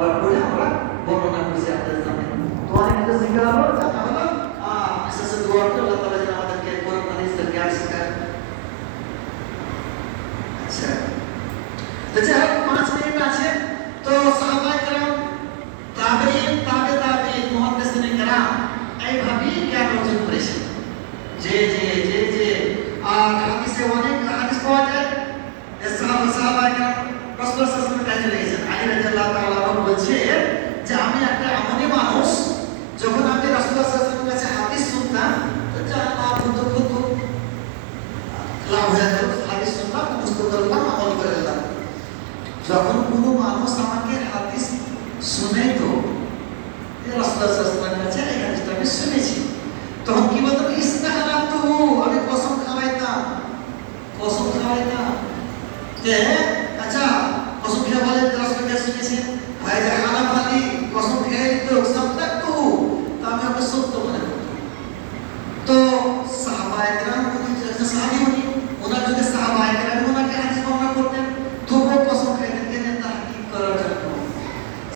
আমরা পড়ে আমরা বর্ণনা করছি আপনাদের সামনে। তো অনেক কিছু শেখা হলো, জানা হলো। বিশেষ দোয়া করে আল্লাহ তাআলা যেন আমাদেরকে কোরআন হাদিসের জ্ঞান শেখায়। আচ্ছা, তো যাই হোক 5 মিনিট আছে। তো সাহাবায়ে কেরাম, তাবেঈন, তাবেঈন, মুহাদ্দিসিনে কেরাম এইভাবেই জ্ঞান অর্জন করেছে। যে হাদিসে অনেক হাদিস পাওয়া যায়। সাহাবায়ে কেরাম রাসূলুল্লাহ সাল্লাল্লাহু আলাইহি ওয়াসাল্লামের কাছে লেগেছেন। আলী রাদিয়াল্লাহু তাআলা আনহু বলছে যে আমি একটা এমনই মানুষ, যখন আমি রাসূলুল্লাহ সাল্লাল্লাহু আলাইহি ওয়াসাল্লামের কাছে হাদিস শুনতাম তো জানা বুঝতো লাভ হয়ে যেত। হাদিস শুনলাম, মুখস্থ করলাম, আমল করে দিলাম। যখন কোনো মানুষ আমাকে হাদিস শুনাইতো, রাসূলুল্লাহ সাল্লাল্লাহু আলাইহি ওয়াসাল্লামের কাছে এই হাদিসটা আমি শুনেছি, তখন কি বলতো? ইস্তাহলাতু, আমি কসম খাওয়াইতাম যে আচ্ছা কসম খেয়ে বলেন রাসূলের কাছে শুনেছেন, ভাই যে